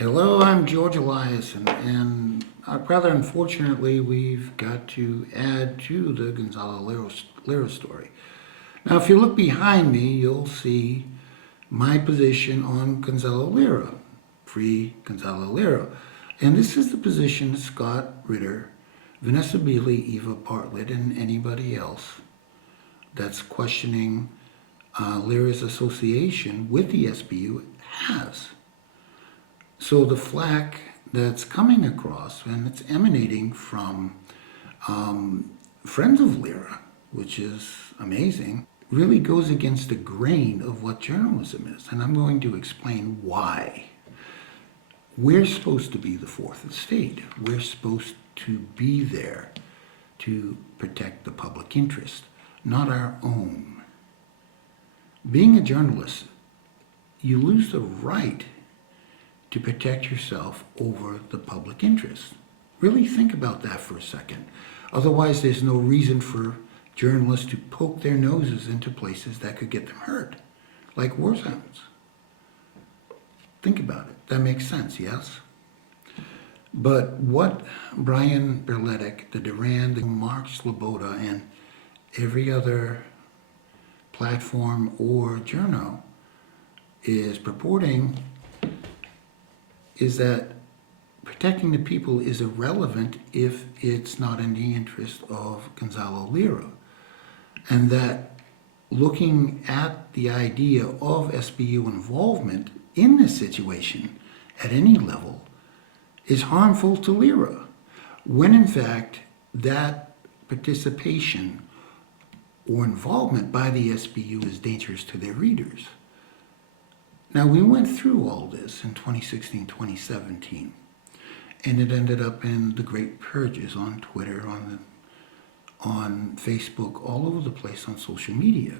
Hello, I'm George Elias, and rather unfortunately, we've got to add to the Gonzalo Lira story. Now, if you look behind me, you'll see my position on Gonzalo Lira, free Gonzalo Lira. And this is the position that Scott Ritter, Vanessa Beeley, Eva Bartlett, and anybody else that's questioning Lira's association with the SBU has. So the flack that's coming across, and it's emanating from friends of Lira, which is amazing, really goes against the grain of what journalism is. And I'm going to explain why. We're supposed to be the fourth estate. We're supposed to be there to protect the public interest, not our own. Being a journalist, you lose the right to protect yourself over the public interest. Really think about that for a second. Otherwise, there's no reason for journalists to poke their noses into places that could get them hurt, like war zones. Think about it. That makes sense, yes? But what Brian Berletic, the Duran, the Mark Sleboda, and every other platform or journal is purporting is that protecting the people is irrelevant if it's not in the interest of Gonzalo Lira. And that looking at the idea of SBU involvement in this situation at any level is harmful to Lira, when in fact that participation or involvement by the SBU is dangerous to their readers. Now, we went through all this in 2016, 2017, and it ended up in the great purges on Twitter, on Facebook, all over the place on social media.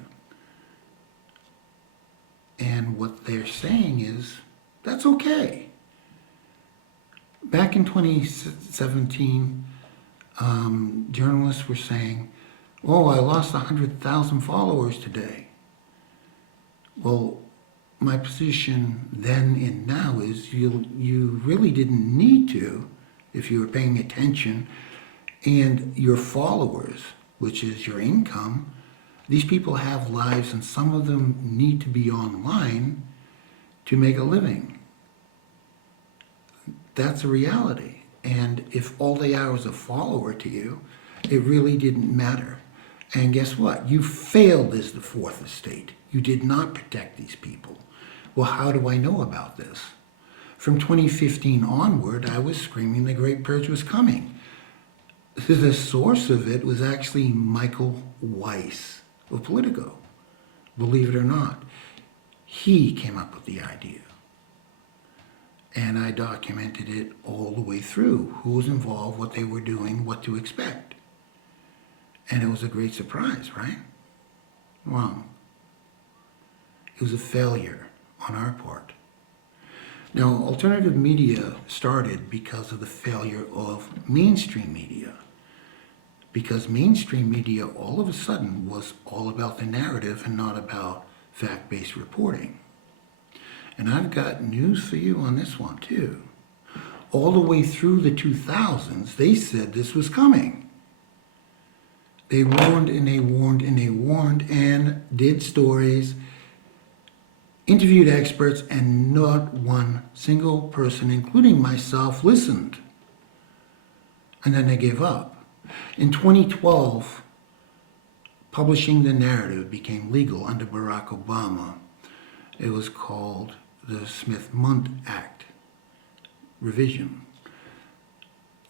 And what they're saying is, that's okay. Back in 2017, journalists were saying, oh, I lost 100,000 followers today. Well, my position then and now is you really didn't need to if you were paying attention, and your followers, which is your income, these people have lives and some of them need to be online to make a living. That's a reality. And if all they are is a follower to you, it really didn't matter. And guess what? You failed as the fourth estate. You did not protect these people. Well, how do I know about this? From 2015 onward, I was screaming the Great Purge was coming. The source of it was actually Michael Weiss of Politico, believe it or not. He came up with the idea. And I documented it all the way through, who was involved, what they were doing, what to expect. And it was a great surprise, right? Wrong. It was a failure on our part. Now, alternative media started because of the failure of mainstream media. Because mainstream media all of a sudden was all about the narrative and not about fact-based reporting. And I've got news for you on this one too. All the way through the 2000s, they said this was coming. They warned and they warned and they warned and did stories, interviewed experts, and not one single person, including myself, listened. And then they gave up. In 2012, publishing the narrative became legal under Barack Obama. It was called the Smith-Mundt Act revision.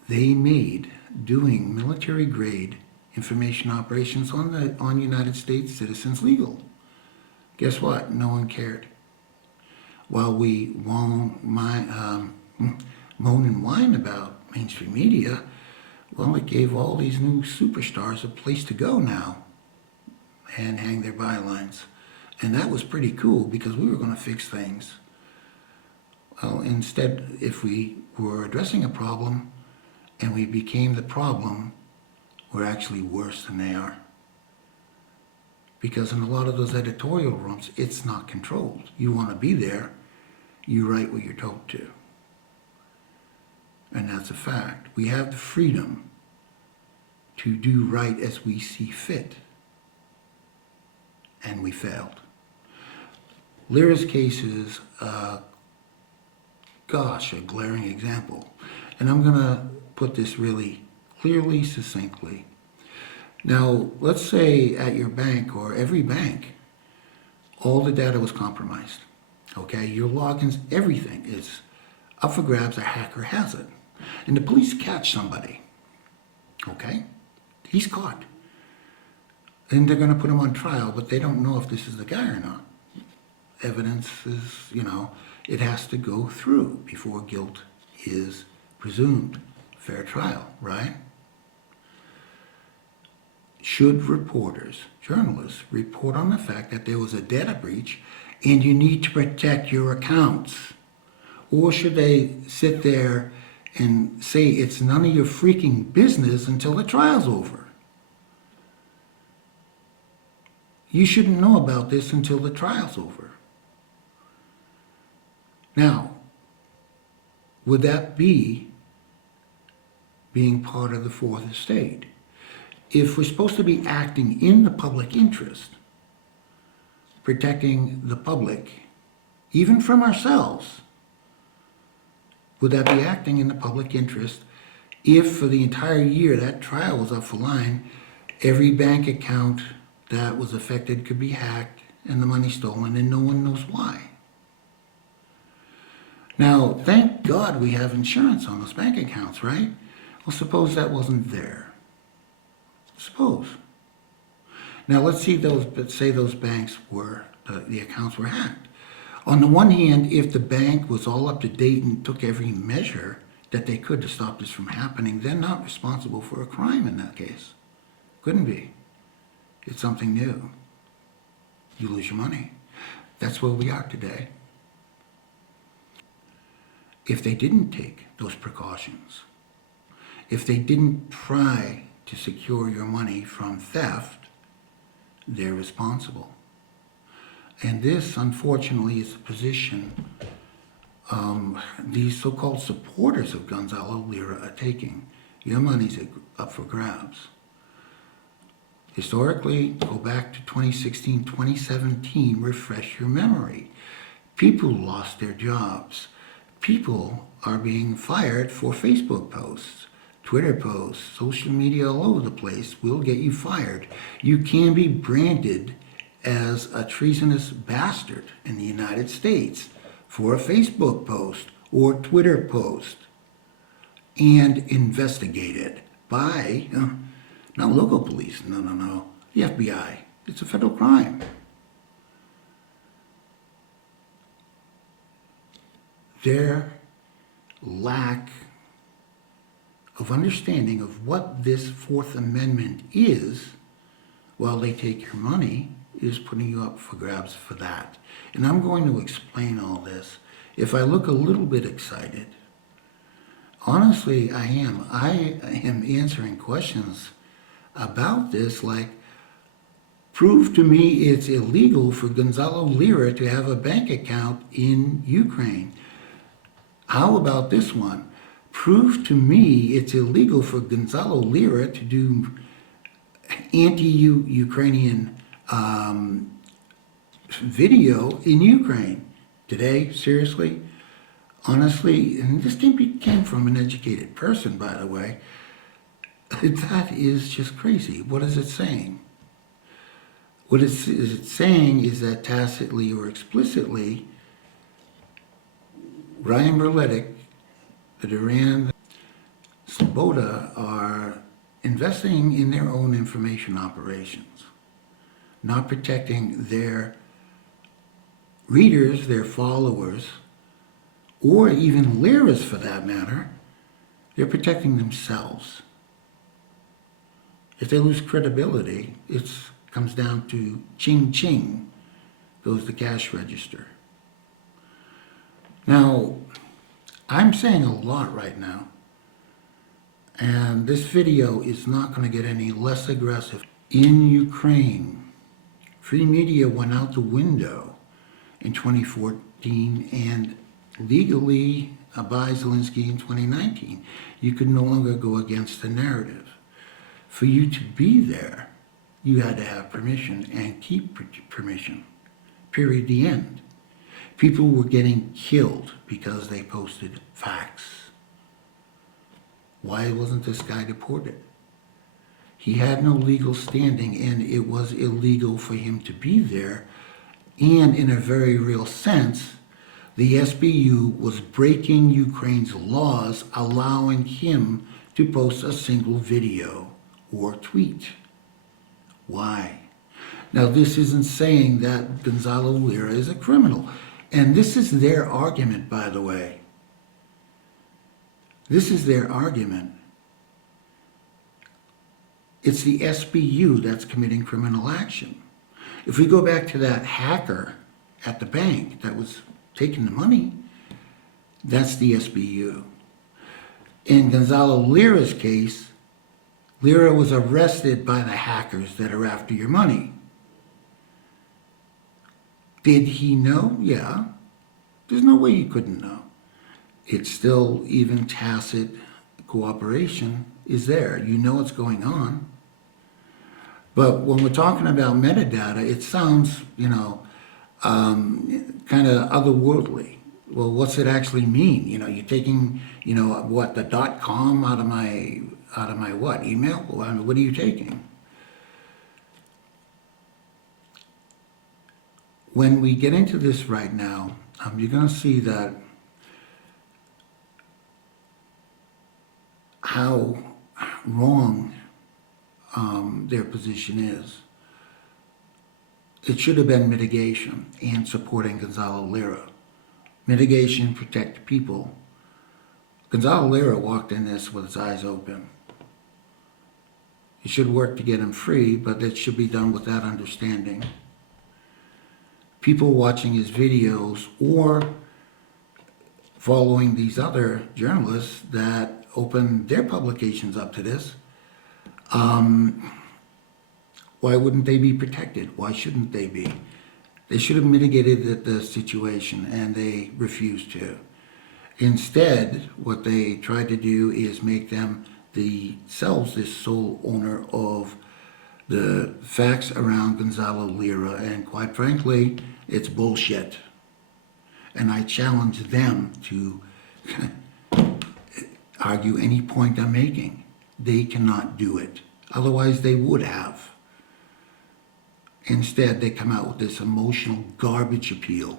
They made doing military-grade information operations on United States citizens legal. Guess what? No one cared. While we moan and whine about mainstream media, well, it gave all these new superstars a place to go now and hang their bylines. And that was pretty cool because we were going to fix things. Well, instead, if we were addressing a problem and we became the problem, we're actually worse than they are. Because in a lot of those editorial rooms, it's not controlled. You want to be there, you write what you're told to. and that's a fact. We have the freedom to do right as we see fit, and we failed. Lira's case is, a glaring example. And I'm going to put this really clearly, succinctly. Now, let's say at your bank or every bank, all the data was compromised. Okay, your logins, everything is up for grabs. A hacker has it. And the police catch somebody. Okay, he's caught. And they're going to put him on trial, but they don't know if this is the guy or not. Evidence is, it has to go through before guilt is presumed. Fair trial, right? Should reporters, journalists, report on the fact that there was a data breach and you need to protect your accounts? Or should they sit there and say it's none of your freaking business until the trial's over? You shouldn't know about this until the trial's over. Now, would that be being part of the Fourth Estate? If we're supposed to be acting in the public interest, protecting the public, even from ourselves, would that be acting in the public interest if for the entire year that trial was up for line, every bank account that was affected could be hacked and the money stolen and no one knows why? Now, thank God we have insurance on those bank accounts, right? Well, suppose that wasn't there. Suppose. Now, let's say those banks were, the accounts were hacked. On the one hand, if the bank was all up to date and took every measure that they could to stop this from happening, they're not responsible for a crime in that case. Couldn't be. It's something new. You lose your money. That's where we are today. If they didn't take those precautions, if they didn't try to secure your money from theft, they're responsible. And this, unfortunately, is the position these so-called supporters of Gonzalo Lira are taking. Your money's up for grabs. Historically, go back to 2016, 2017, refresh your memory. People lost their jobs. People are being fired for Facebook posts, Twitter posts, social media all over the place will get you fired. You can be branded as a treasonous bastard in the United States for a Facebook post or Twitter post and investigated by, not local police, no, the FBI. It's a federal crime. Their lack of understanding of what this Fourth Amendment is, while they take your money, is putting you up for grabs for that. And I'm going to explain all this. If I look a little bit excited, honestly, I am. I am answering questions about this like, prove to me it's illegal for Gonzalo Lira to have a bank account in Ukraine. How about this one? Prove to me it's illegal for Gonzalo Lira to do anti-Ukrainian video in Ukraine. Today, seriously, honestly, and this came from an educated person, by the way, that is just crazy. What is it saying? What is it saying is that tacitly or explicitly, Ryan Berletic, the Duran, Sleboda are investing in their own information operations, not protecting their readers, their followers, or even Lira's for that matter. They're protecting themselves. If they lose credibility, it comes down to ching, goes the cash register. Now, I'm saying a lot right now, and this video is not going to get any less aggressive. In Ukraine, free media went out the window in 2014, and legally by Zelensky in 2019. You could no longer go against the narrative. For you to be there, you had to have permission and keep permission. Period. The end. People were getting killed because they posted facts. Why wasn't this guy deported? He had no legal standing, and it was illegal for him to be there. And in a very real sense, the SBU was breaking Ukraine's laws, allowing him to post a single video or tweet. Why? Now, this isn't saying that Gonzalo Lira is a criminal. And this is their argument, by the way. This is their argument. It's the SBU that's committing criminal action. If we go back to that hacker at the bank that was taking the money, that's the SBU. In Gonzalo Lira's case, Lira was arrested by the hackers that are after your money. Did he know? Yeah. There's no way he couldn't know. It's still, even tacit cooperation is there. You know what's going on. But when we're talking about metadata, it sounds, kind of otherworldly. Well, what's it actually mean? You're taking, what, the .com out of my what, email? Well, what are you taking? When we get into this right now, you're going to see that how wrong their position is. It should have been mitigation and supporting Gonzalo Lira. Mitigation, protect people. Gonzalo Lira walked in this with his eyes open. It should work to get him free, but it should be done with that understanding. People watching his videos or following these other journalists that open their publications up to this, why wouldn't they be protected? Why shouldn't they be? They should have mitigated the situation, and they refused to. Instead, what they tried to do is make themselves the sole owner of the facts around Gonzalo Lira, and quite frankly, it's bullshit. And I challenge them to argue any point I'm making. They cannot do it. Otherwise, they would have. Instead, they come out with this emotional garbage appeal.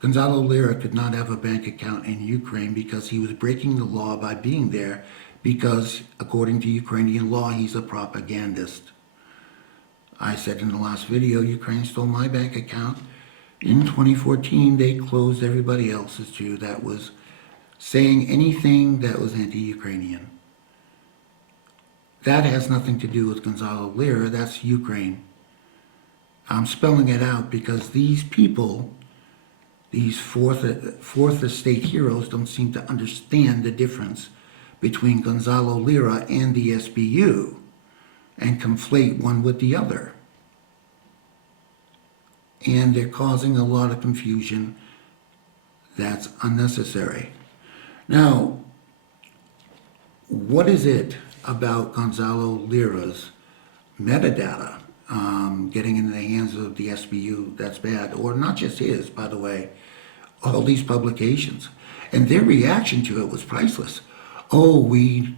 Gonzalo Lira could not have a bank account in Ukraine because he was breaking the law by being there, because according to Ukrainian law, he's a propagandist. I said in the last video, Ukraine stole my bank account. In 2014, they closed everybody else's too that was saying anything that was anti-Ukrainian. That has nothing to do with Gonzalo Lira, that's Ukraine. I'm spelling it out because these people, these fourth estate heroes, don't seem to understand the difference between Gonzalo Lira and the SBU and conflate one with the other. And they're causing a lot of confusion that's unnecessary. Now, what is it about Gonzalo Lira's metadata getting into the hands of the SBU that's bad? Or not just his, by the way, all these publications. And their reaction to it was priceless. Oh, we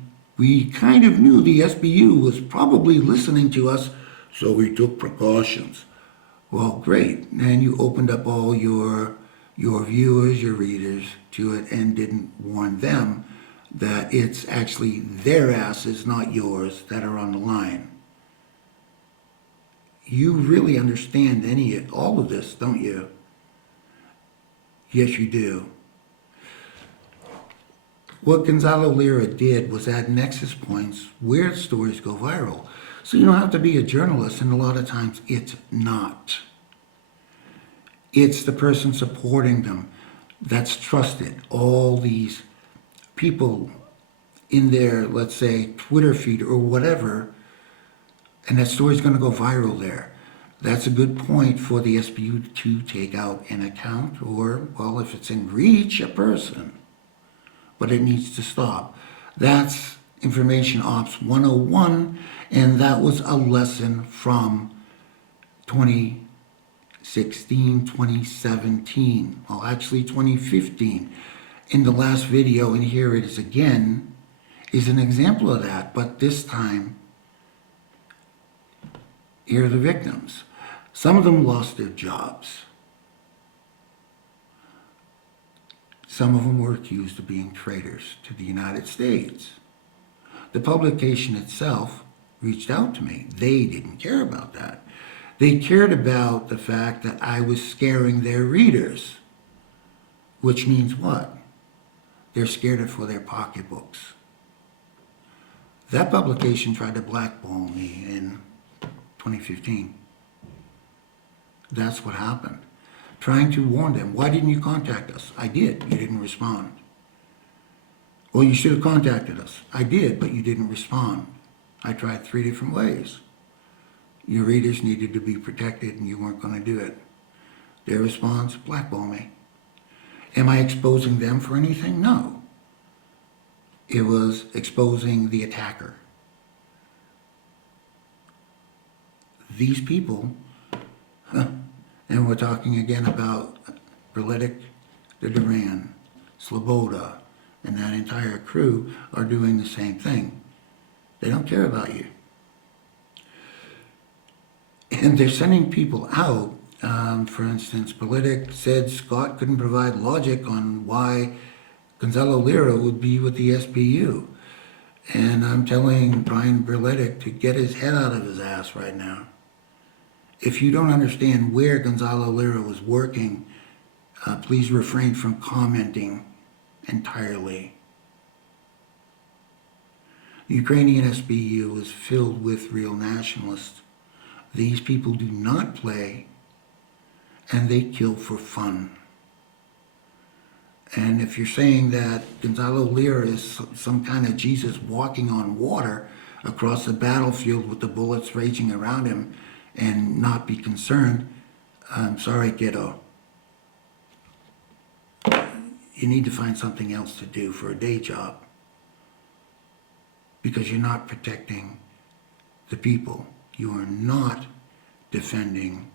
kind of knew the SBU was probably listening to us, so we took precautions. Well, great. And you opened up all your viewers, your readers to it, and didn't warn them that it's actually their asses, not yours, that are on the line. You really understand all of this, don't you? Yes, you do. What Gonzalo Lira did was add nexus points where stories go viral. So you don't have to be a journalist, and a lot of times it's not. It's the person supporting them that's trusted. All these people in their, let's say, Twitter feed or whatever, and that story's going to go viral there. That's a good point for the SBU to take out an account, or, well, if it's in reach, a person. But it needs to stop. That's Information Ops 101, and that was a lesson from 2016, 2017, well, actually 2015. In the last video, and here it is again, is an example of that, but this time, here are the victims. Some of them lost their jobs. Some of them were accused of being traitors to the United States. The publication itself reached out to me. They didn't care about that. They cared about the fact that I was scaring their readers, which means what? They're scared for their pocketbooks. That publication tried to blackball me in 2015. That's what happened. Trying to warn them. Why didn't you contact us? I did. You didn't respond. Well, you should have contacted us. I did, but you didn't respond. I tried 3 different ways. Your readers needed to be protected and you weren't going to do it. Their response, blackball me. Am I exposing them for anything? No. It was exposing the attacker. These people, and we're talking again about Berletic, the Duran, Sleboda, and that entire crew are doing the same thing. They don't care about you. And they're sending people out. For instance, Berletic said Scott couldn't provide logic on why Gonzalo Lira would be with the SBU. And I'm telling Brian Berletic to get his head out of his ass right now. If you don't understand where Gonzalo Lira was working, please refrain from commenting entirely. The Ukrainian SBU is filled with real nationalists. These people do not play, and they kill for fun. And if you're saying that Gonzalo Lira is some kind of Jesus walking on water across the battlefield with the bullets raging around him and not be concerned, I'm sorry, kiddo. You need to find something else to do for a day job, because you're not protecting the people. You are not defending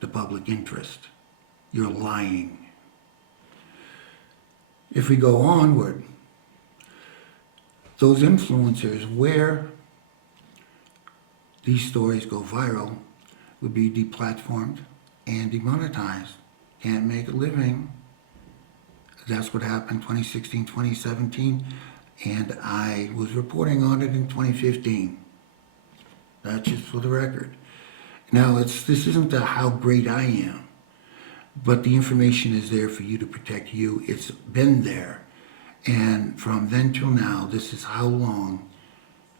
the public interest. You're lying. If we go onward, those influencers where these stories go viral would be deplatformed and demonetized. Can't make a living. That's what happened 2016, 2017, and I was reporting on it in 2015. That's just for the record. Now, this isn't how great I am, but the information is there for you to protect you. It's been there. And from then till now, this is how long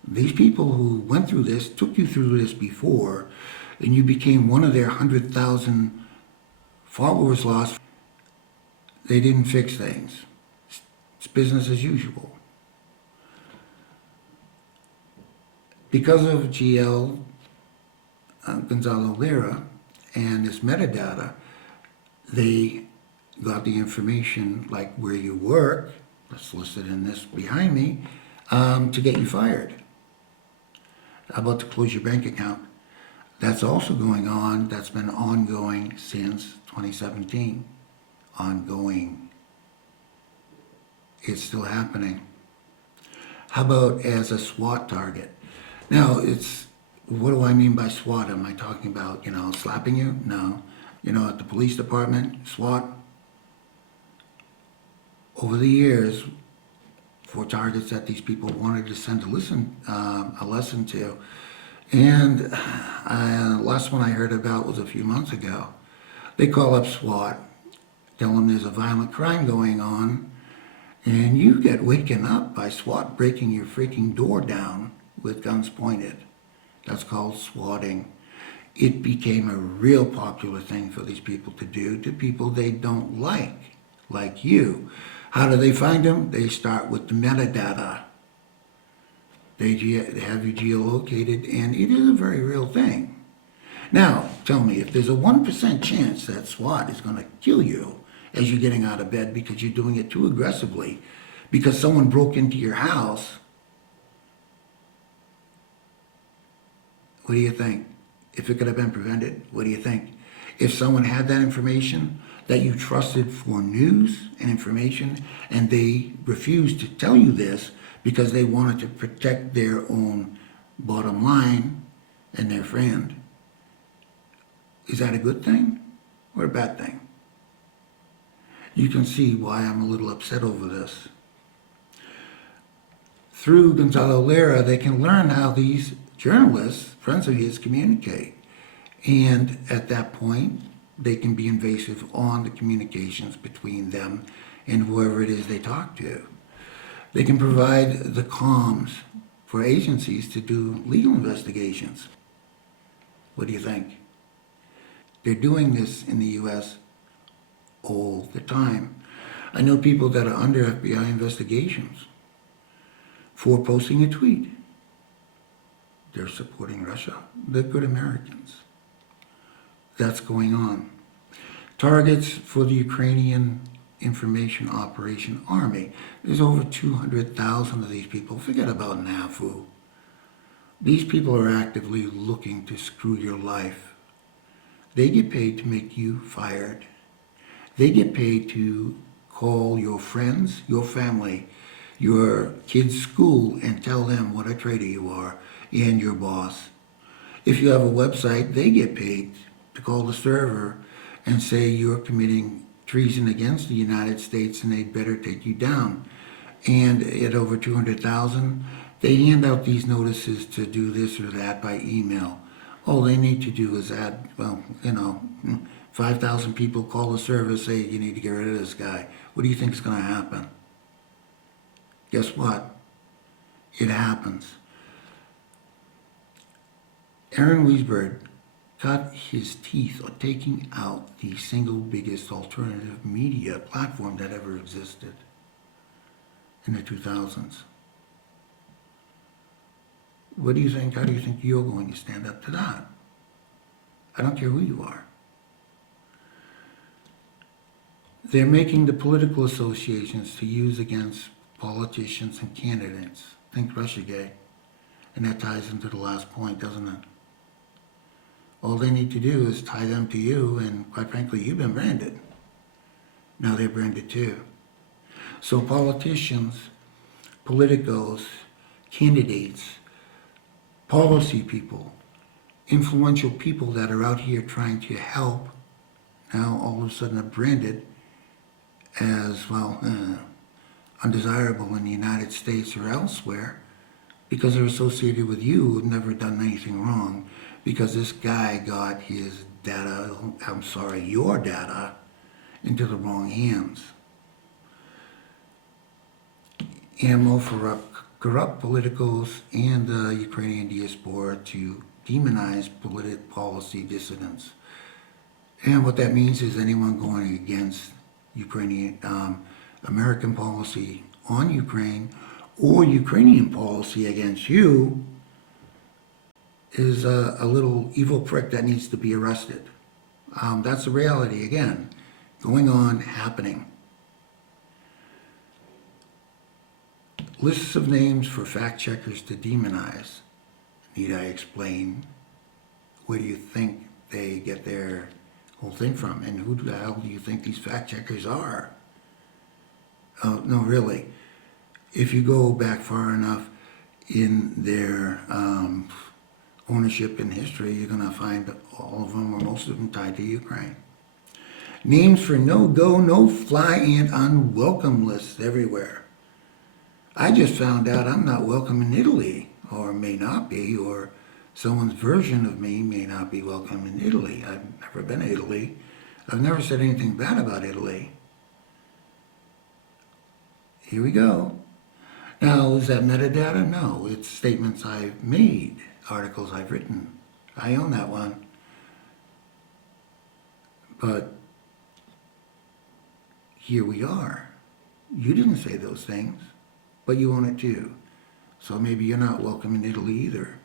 these people who went through this, took you through this before, and you became one of their 100,000 followers lost. They didn't fix things. It's business as usual. Because of GL, Gonzalo Lira, and this metadata, they got the information like where you work, that's listed in this behind me, to get you fired. How about to close your bank account? That's also going on. That's been ongoing since 2017. Ongoing. It's still happening. How about as a SWAT target? Now, what do I mean by SWAT? Am I talking about, slapping you? No. At the police department, SWAT, over the years, for targets that these people wanted to send a lesson to. And last one I heard about was a few months ago. They call up SWAT, tell them there's a violent crime going on, and you get waken up by SWAT breaking your freaking door down with guns pointed. That's called swatting. It became a real popular thing for these people to do to people they don't like you. How do they find them? They start with the metadata. They have you geolocated, and it is a very real thing. Now, tell me, if there's a 1% chance that SWAT is going to kill you as you're getting out of bed because you're doing it too aggressively, because someone broke into your house, what do you think? If it could have been prevented, what do you think? If someone had that information that you trusted for news and information, and they refused to tell you this because they wanted to protect their own bottom line and their friend, is that a good thing or a bad thing? You can see why I'm a little upset over this. Through Gonzalo Lira, they can learn how these journalists, friends of his, communicate. And at that point, they can be invasive on the communications between them and whoever it is they talk to. They can provide the comms for agencies to do legal investigations. What do you think? They're doing this in the U.S. all the time. I know people that are under FBI investigations for posting a tweet. They're supporting Russia. They're good Americans. That's going on. Targets for the Ukrainian Information Operation Army. There's over 200,000 of these people. Forget about NAFU. These people are actively looking to screw your life. They get paid to make you fired. They get paid to call your friends, your family, your kids' school, and tell them what a traitor you are and your boss. If you have a website, they get paid to call the server and say you're committing treason against the United States and they better take you down. And at over 200,000, they hand out these notices to do this or that by email. All they need to do is add, 5,000 people call the server, say you need to get rid of this guy. What do you think is going to happen? Guess what? It happens. Aaron Weisberg cut his teeth on taking out the single biggest alternative media platform that ever existed in the 2000s. What do you think? How do you think you're going to stand up to that? I don't care who you are. They're making the political associations to use against politicians and candidates. Think Russiagate. And that ties into the last point, doesn't it? All they need to do is tie them to you, and quite frankly, you've been branded. Now they're branded too. So politicians, politicos, candidates, policy people, influential people that are out here trying to help, now all of a sudden are branded as, undesirable in the United States or elsewhere because they're associated with you who've never done anything wrong, because this guy got his data, your data, into the wrong hands. Ammo for corrupt politicals and the Ukrainian diaspora to demonize policy dissidents. And what that means is anyone going against Ukrainian, American policy on Ukraine or Ukrainian policy against you is a little evil prick that needs to be arrested. That's the reality, again, going on, happening. Lists of names for fact checkers to demonize. Need I explain? Where do you think they get their whole thing from? And who the hell do you think these fact checkers are? No, really. If you go back far enough in their ownership in history, you're going to find all of them or most of them tied to Ukraine. Names for no-go, no-fly, and unwelcome lists everywhere. I just found out I'm not welcome in Italy, or may not be, or someone's version of me may not be welcome in Italy. I've never been to Italy. I've never said anything bad about Italy. Here we go. Now, is that metadata? No, it's statements I've made, articles I've written. I own that one. But here we are. You didn't say those things, but you own it too. So maybe you're not welcome in Italy either.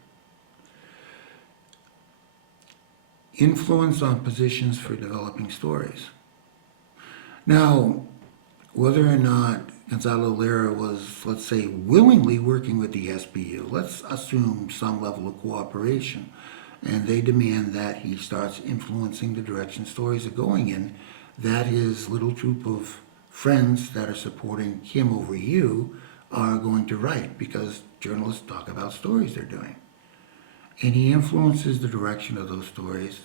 influence on positions for developing stories. Now, whether or not Gonzalo Lira was, let's say, willingly working with the SBU, let's assume some level of cooperation, and they demand that he starts influencing the direction stories are going in, that his little troop of friends that are supporting him over you are going to write, because journalists talk about stories they're doing. And he influences the direction of those stories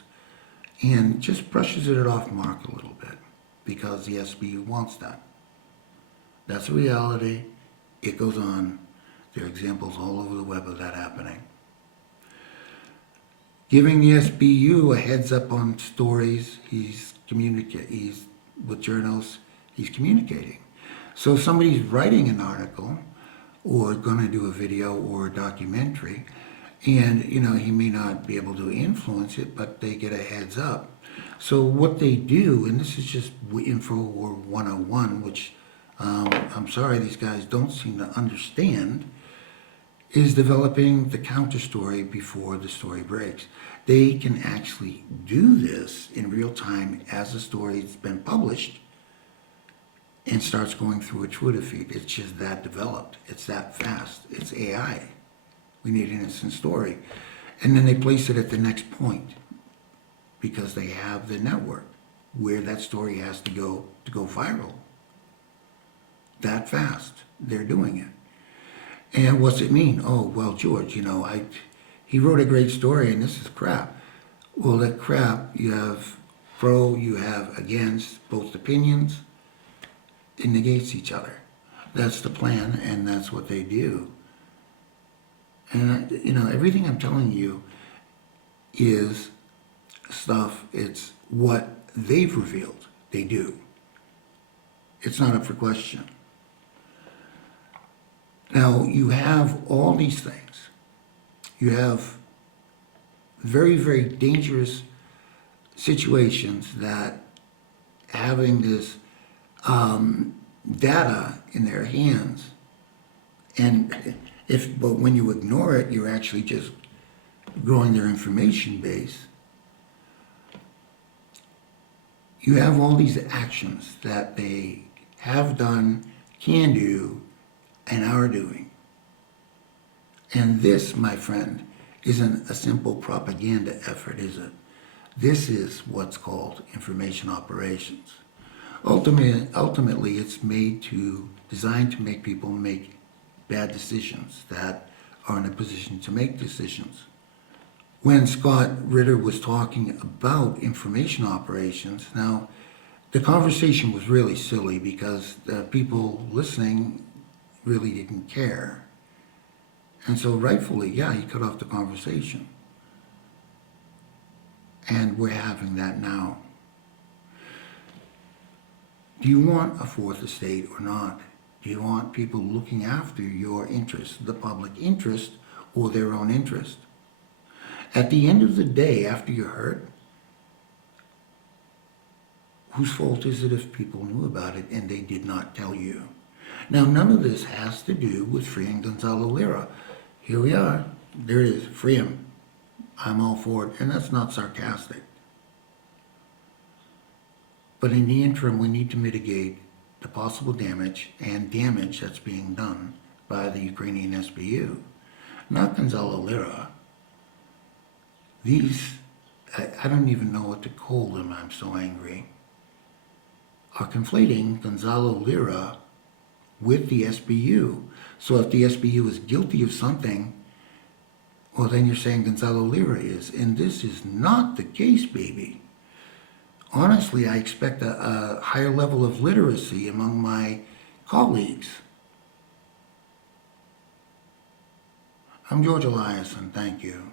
and just brushes it off Mark a little bit, because the SBU wants that. That's a reality. It goes on. There are examples all over the web of that happening. Giving the SBU a heads up on stories, he's with journals, he's communicating. So if somebody's writing an article or going to do a video or a documentary, and he may not be able to influence it, but they get a heads up. So what they do, and this is just Info or 101, which I'm sorry these guys don't seem to understand, is developing the counter story before the story breaks. They can actually do this in real time as the story's been published and starts going through a Twitter feed. It's just that developed. It's that fast. It's AI. We need an instant story. And then they place it at the next point because they have the network where that story has to go viral. That fast. They're doing it. And what's it mean? Oh, well, George, he wrote a great story and this is crap. Well, that crap, you have pro, you have against, both opinions. It negates each other. That's the plan, and that's what they do. And, everything I'm telling you is stuff, it's what they've revealed they do. It's not up for question. Now, you have all these things. You have very, very dangerous situations that having this data in their hands, but when you ignore it, you're actually just growing their information base. You have all these actions that they have done, can do, and are doing. And this, my friend, isn't a simple propaganda effort, is it? This is what's called information operations. Ultimately, it's designed to make people make bad decisions that are in a position to make decisions. When Scott Ritter was talking about information operations, now the conversation was really silly because the people listening really didn't care. And so rightfully, he cut off the conversation. And we're having that now. Do you want a fourth estate or not? Do you want people looking after your interests, the public interest, or their own interest? At the end of the day, after you're hurt, whose fault is it if people knew about it and they did not tell you? Now, none of this has to do with freeing Gonzalo Lira. Here we are. There it is. Free him. I'm all for it. And that's not sarcastic. But in the interim, we need to mitigate the possible damage and damage that's being done by the Ukrainian SBU. Not Gonzalo Lira. These, I don't even know what to call them, I'm so angry, are conflating Gonzalo Lira with the SBU. So if the SBU is guilty of something, well, then you're saying Gonzalo Lira is. And this is not the case, baby. Honestly, I expect a higher level of literacy among my colleagues. I'm George Eliason. Thank you.